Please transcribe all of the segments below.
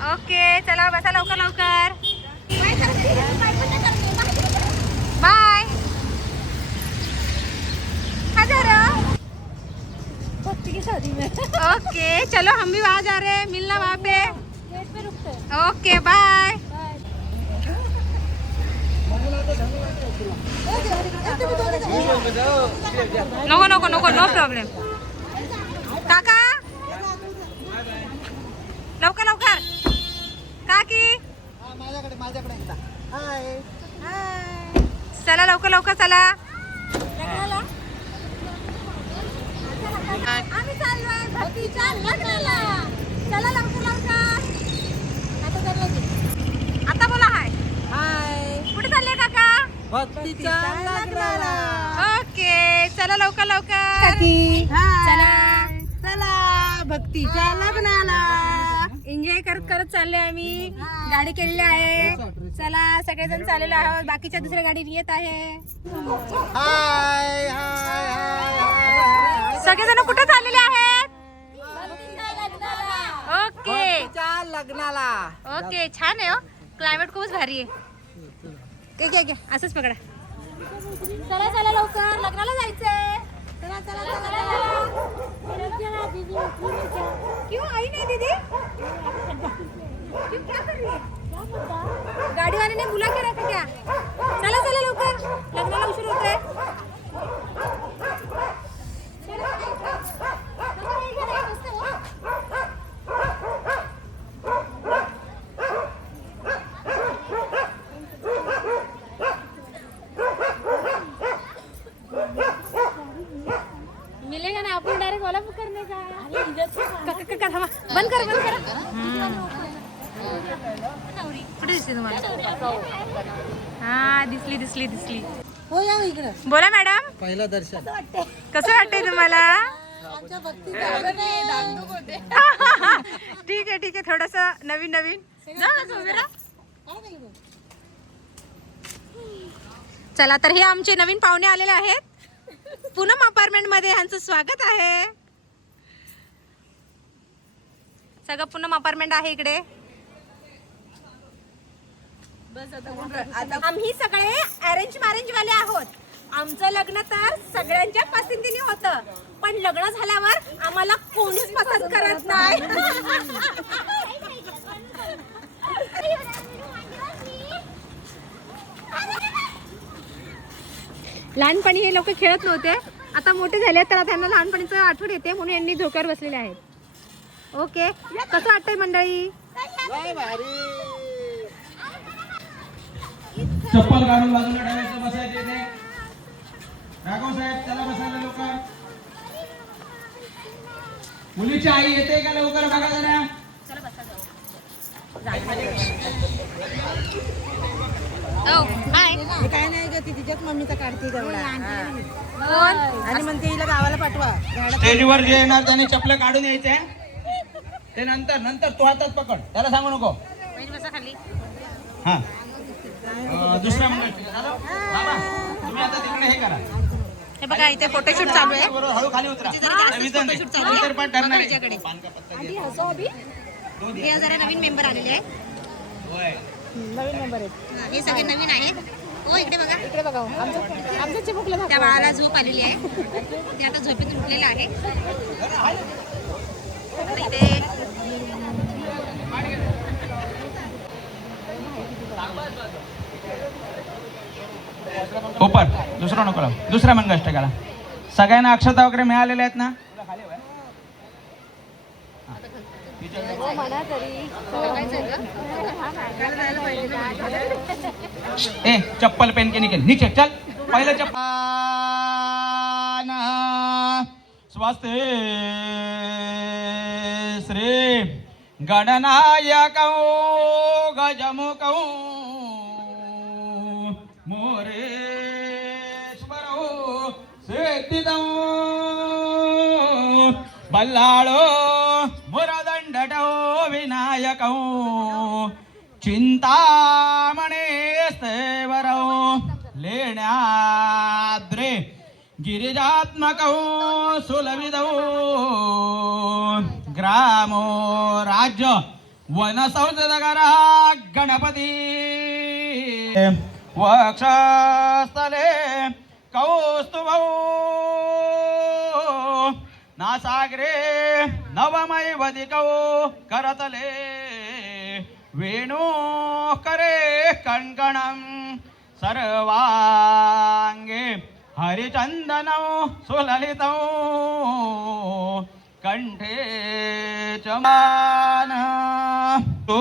Okay चला बसा लवकर लवकर. बाय. ओके चलो हम भी वहाँ जा रहे हैं. मिलना वहाँ पे. Okay bye. नको नको नको नो प्रॉब्लेम. काका लवकर लवकर. काकी चला लवकर लवकर चला. आम्ही चाललोय भक्तीच्या लग्नाला. चला लवकर लवकर. आता बोला हाय. हाय. कुठे चालले काका? भक्तीच्या लग्नाला. ओके चला लवकर लवकर. चला चला भक्तीच्या लग्नाला. एन्जॉय करत करत चालले आम्ही. गाडी केलेली आहे. चला सगळेजण चाललेलो आहोत. बाकीच्या दुसऱ्या गाडी येत आहे. हाय हाय. सगळेजण कुठे चाललेले आहेत? ओके लग्नाला. ओके छान आहे हो. क्लायमेट खूपच भारी आहे. घ्या घ्या असंच पकडा. चला चला लवकर लग्नाला जायचंय. चला चला चला. क्यों आई नहीं दीदी? क्यों क्या कर रही है? गाड़ी वाले ने बुला के रखा क्या? चला चला लवकर लग्नाला उशीर होतोय. मिलेगा ना आपण डायरेक्ट वाला बुक करने का. बंद कर बंद कर. कुठे दिसते तुम्हाला? हा दिसली दिसली दिसली. हो या इकडे. बोला मॅडम. पहिलं दर्शन कसं वाटतंय तुम्हाला? ठीक आहे ठीक आहे. थोडस नवीन नवीन. चला तर हे आमचे नवीन पाहुणे आलेले आहेत. पूनम अपार्टमेंट मध्ये यांचं स्वागत आहे. सगळं पूनम अपार्टमेंट आहे इकडे. आम्ही सगळे अरेंज मॅरेज वाले आहोत. आमचं लग्न तर सगळ्यांच्या पसंतीने होतं. पण लग्न झाल्यावर आम्हाला कोणीच पसंत करत नाही. लहानपणी हे लोक खेळत नव्हते. आता मोठे झाले तर त्यांना लहानपणीचं आठवण येते म्हणून यांनी झोक्यावर बसलेले आहेत. ओके कसं वाटतंय मंडळी? चप्पल काढून बाजूला ठेवायचं. बसायचे इथे. राघव साहेब चला बसायला लवकर. मुलीची आई येते का लवकर बघा जरा. काय नाही ग ती तिच्याच मम्मीचा काढते गवळा आणि म्हणते हिला गावाला पाठवा. स्टेजवर जे येणार त्याने चप्पल काढून यायचे. ते नंतर नंतर तू हातात पकड. त्याला सांगू नको. हा दुसरा बाबा तुम्ही आता तिकडे हे करा. हे बघा इथे फोटोशूट चालू आहे. हळू खाली उतरा. फोटोशूट चालू आहे. हे जरा नवीन मेंबर आलेले आहे. नवीन मेंबर आहेत. हे सगळे नवीन आहेत. हो इकडे बघा. इकडे बघा आमचं चिमुकलं. त्या बाळाला झोप आलेली आहे. ते आता झोपेतून उठलेलं आहे. इथे उपर दुसरा नको लाव. दुसऱ्या मंगळाष्टकाला सगळ्यांना अक्षता वगैरे मिळालेल्या आहेत ना? ए चप्पल पेन के निकल नीचे चल. पहिलं चप्पल स्वस्ते श्री गणनायकौ गजमुखौ मोरेश्वरौ सिद्धिदौ बल्लाळो मुरदंडटौ विनायकौ चिंतामणे सेवरौ लेण्याद्रे गिरिजात्मकौ सुलभिदौ ग्रामो राज्य वनसंसदकर गणपती वक्षस्थले कौस्तुभौ नासाग्रे नवमैवदिकौ करतले वेणु करे कणकणं सर्वांगे हरिचंदनौ सुललितौ कंठे च मान तो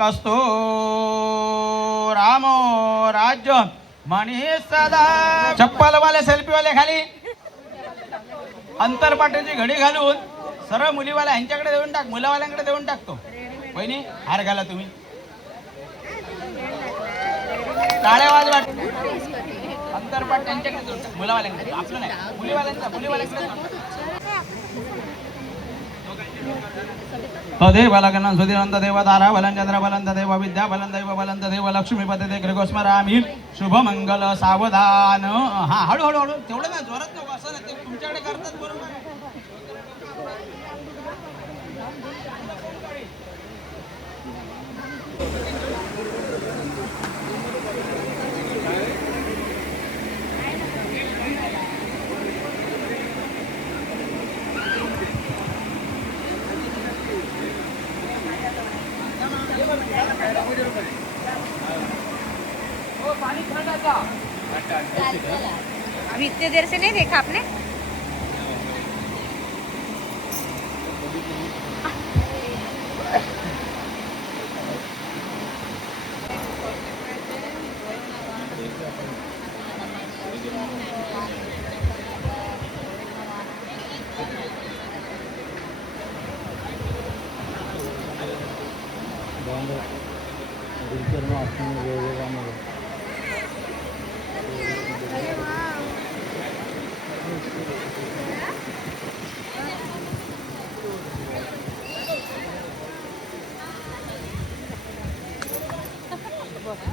कस्तो रामो राज्य मणी सदा चप्पल वाले सेल्फी वाले खाली अंतरपाट्याची घडी घालून सरळ मुलीवाल्या ह्यांच्याकडे देऊन टाक, मुलावाल्यांकडे देऊन टाकतो. वहिनी हार घाला तुम्ही, टाळ्या वाजवा. अंतरपाट त्यांच्याकडे देऊन टाक, मुलावाल्यांकडे, आपलं नाही, मुलीवाल्यांकडे. तदेव लग्नं सुधीरंत देव तारा बलं चंद्र बलंत देव विद्या बलं दैव बलंत देव लक्ष्मीपते ते ग्रगोस्मरामी शुभ मंगल सावधान. हा हळूहळू हळू तेवढं नाही, जोरात नको, असं नाही, ते तुमच्याकडे करतात बरोबर. अभी इतने देर से नहीं देखा आपने?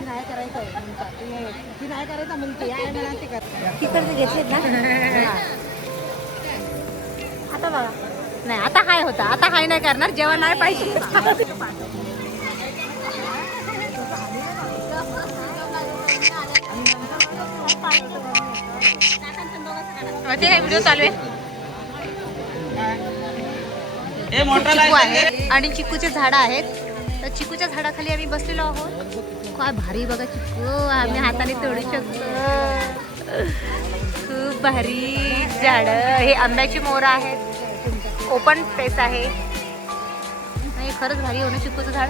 नाही करायचं नाही करायचं म्हणते आहे मला ते कर तिकडचे घेतलेत ना. आता बघा, नाही आता हाय होता, आता हाय नाही करणार, जेव्हा नाही पाहिजे. ते व्हिडिओ चालू आहे. चिकू आहे आणि चिकूचे झाडं आहेत. तर चिकूच्या झाडाखाली आम्ही बसलेलो आहोत. काय भारी बघा चिकू, आम्ही हाताने तोडू शकतो. खूप भारी झाड. हे आंब्याची मोहरं आहेत, ओपन स्पेस आहे. हे खरंच भारी होणं चिकूचं झाड.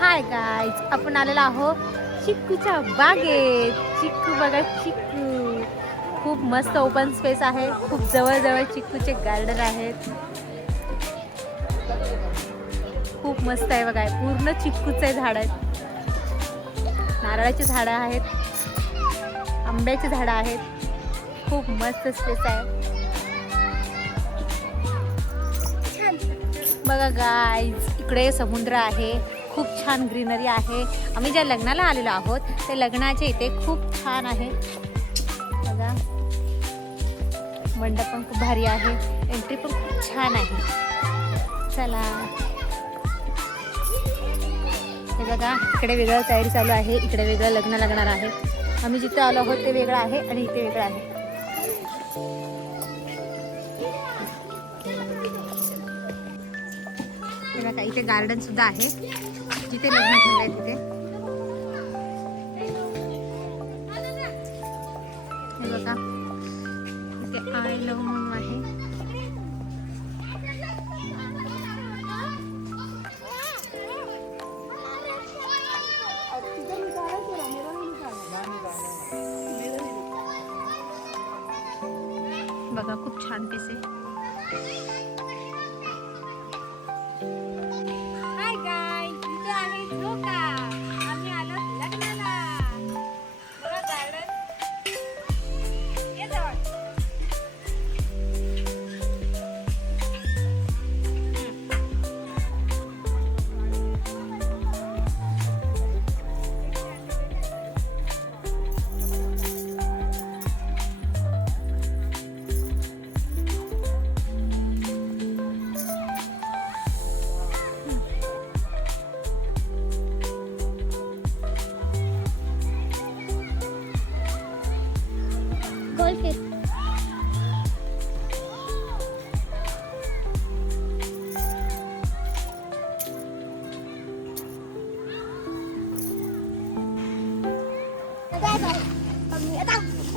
हाय गाईज, आपण आलेलो आहोत चिक्कूच्या बागेत. चिक्कू बघा, चिक्कू खूप मस्त ओपन स्पेस आहे. खूप जवळ चिक्कूचे गार्डन आहेत. खूप मस्त आहे बघा, पूर्ण चिक्कूचे झाड आहेत. नारळाची झाडं आहेत, आंब्याची झाडं आहेत. खूप मस्त स्पेस आहे बघा गाईज. इकडे समुद्र आहे, खूप छान ग्रीनरी आहे. आम्ही ज्या लग्नाला आलेलो आहोत ते लग्नाच्या इथे खूप छान आहे बघा. मंडप पण खूप भारी आहे, एंट्री पण खूप छान आहे. चला हे बघा, इकडे वेगळं तयारी चालू आहे, इकडे वेगळं लग्न लागणार आहे. आम्ही जिथे आलो आहोत ते वेगळं आहे आणि इथे वेगळं आहे. हे बघा, इथे गार्डन सुद्धा आहे जिथे लग्न ठेवलंय तिथे. हे बघा, इथे आय लव्ह म्हणून आहे. बघा खूप छान पीस आहे. हाय गाईज, इथे आहे झोका. आम्ही आलो लग्नाला. बघा गार्डन. ये जवळ.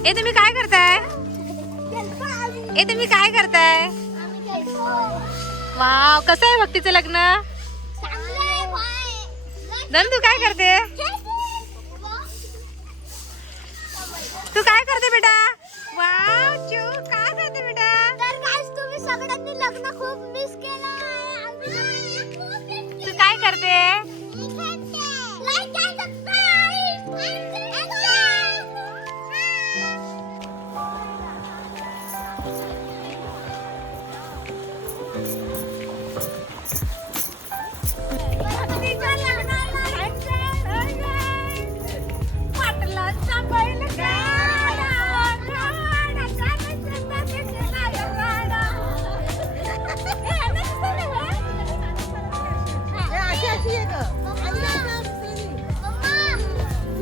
ए तुम्ही काय करताय? ए तुम्ही काय करताय? वाव, कसं आहे भक्तीचं लग्न? तू काय करते? तू काय करते बेटा? वाव चू, काय करते बेटा? तुम्ही सगळ्यांनी लग्न खूप मिस केलं आहे. तू काय करते?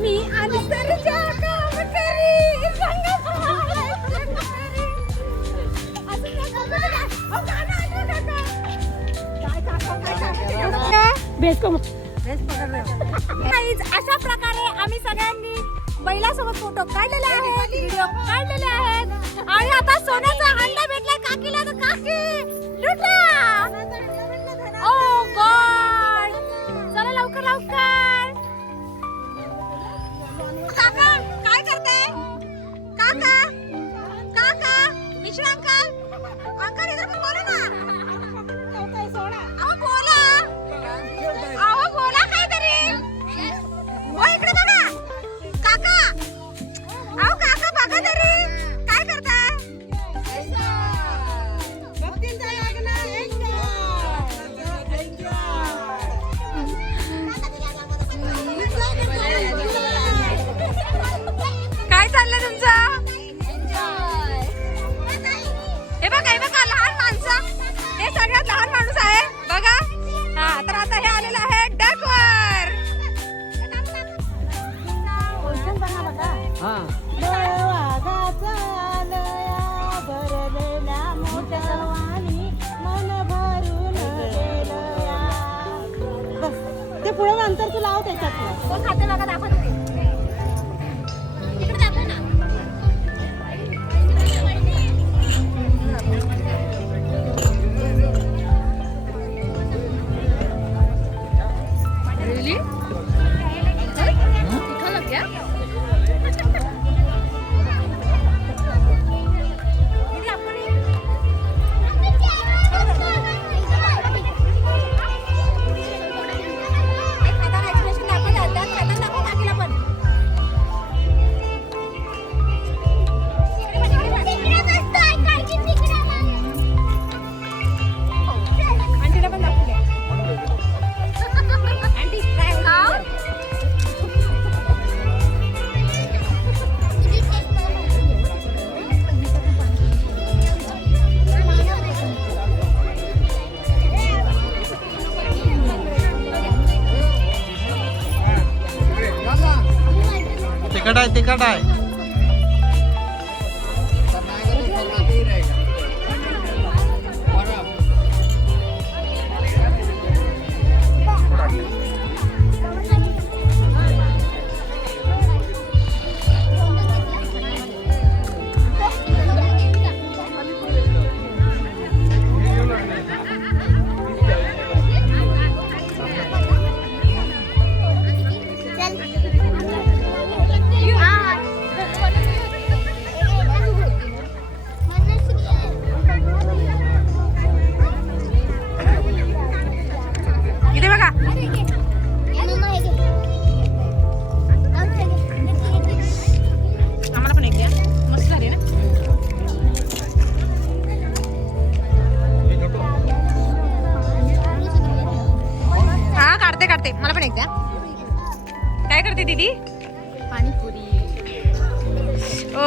मी आणि सरच्या काम करी अशा प्रकारे आम्ही सगळ्यांनी बैलासोबत फोटो काढलेले आहेत, व्हिडिओ काढलेले आहेत आणि आता सोन्याचा हंडा भेटलाय काकीला. तर काकी लुटा. ओ गॉड, चला लवकर लवकर. काका काय करताय? काका काका मिश्रा अंकल इधर पण बोला ना. अहो बोला, अहो बोला काहीतरी. हो इकडे बघा काका. अहो काका बघा तरी काय करताय? काय चाललंय तुमचं? हे बघा लहान माणसं. हे सगळ्यात लहान माणूस आहे बघा. हा तर आता हे आलेलं आहे डकवर. ते पुढे नंतर तू लाव त्याच्यात. कोण खाते बघा, दाखवते ते. इकडे दाखव ना. Really? तीखा लग गया? दीदी आपको नहीं? एक खाता एक्सप्रेशन दाखव, दात खाताना दाखव काकीला पण. आंटीला पण दाखव दे. आंटी ट्राय खाओ. तिखट आहे.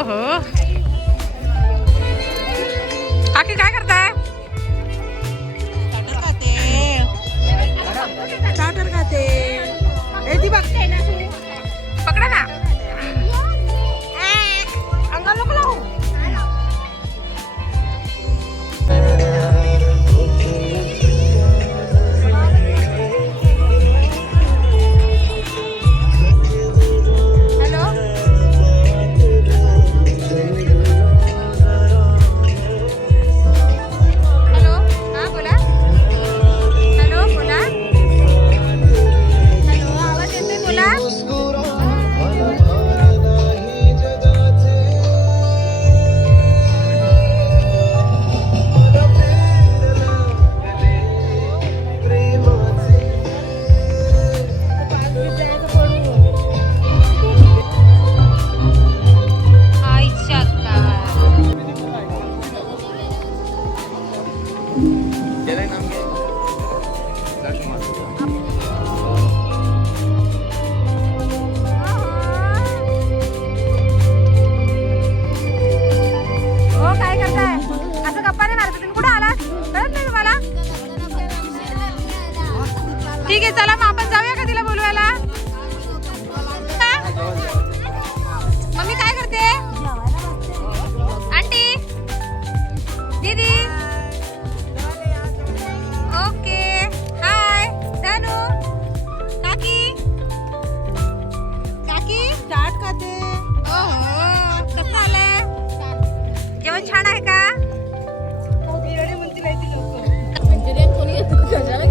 ओहो काकी काय करताय? स्टार्टर खाते ए ती बघ पकडा ना. अंगाला नको लावू. हॅलो हॅलो हा बोला. हॅलो बोला. हॅलो आवाज येतोय बोला. आईच्या हो काय करताय? असं गप्पा नाही मारत. तुम्ही कुठे आलात कळत नाही तुम्हाला? ठीक आहे चला मग आपण जाऊया का तिला बोलवायला? हा? मम्मी काय करते? आंटी दीदी ओके हाय धनु काकी काकी चाट खाते. ओहो कसं आलंय? जेवण छान आहे का?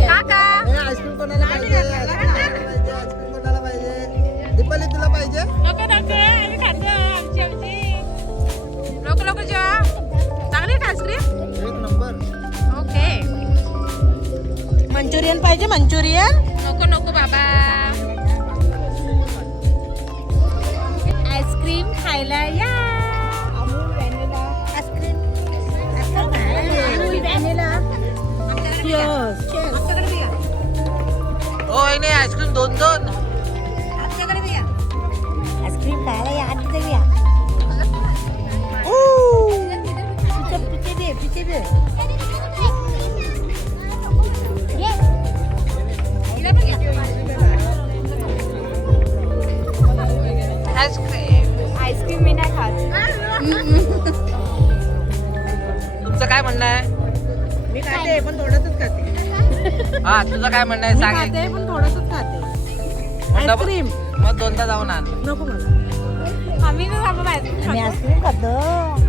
काका आईस्क्रीम कोणाला पाहिजे? आईस्क्रीम कोणाला पाहिजे? दीपाली तुला पाहिजे? नको नको आम्ही खातो आमची आमची. नको नको जेवा. चांगली आहे आईस्क्रीम? एक नंबर. ओके. मंचुरियन पाहिजे? मंचुरियन नको नको बाबा. आईस्क्रीम खायला या. आमच्याकडे बी या. नाही आईस्क्रीम दोन दोन. आमच्याकडे बी या. आईस्क्रीम खायला या आधी तरी या. पिचे दे. हिला पण या. आईस्क्रीम आईस्क्रीम मी नाही खात. तुमचं काय म्हणणं आहे? मी खाते पण थोडंच खाते. हा तुझं काय म्हणणं आहे मी सांग. खाते पण थोडंच खाते. आईस्क्रीम मग दोनदा जाऊन आण. नको मला. आम्ही नाही खात आईस्क्रीम. आम्ही आईस्क्रीम खातो.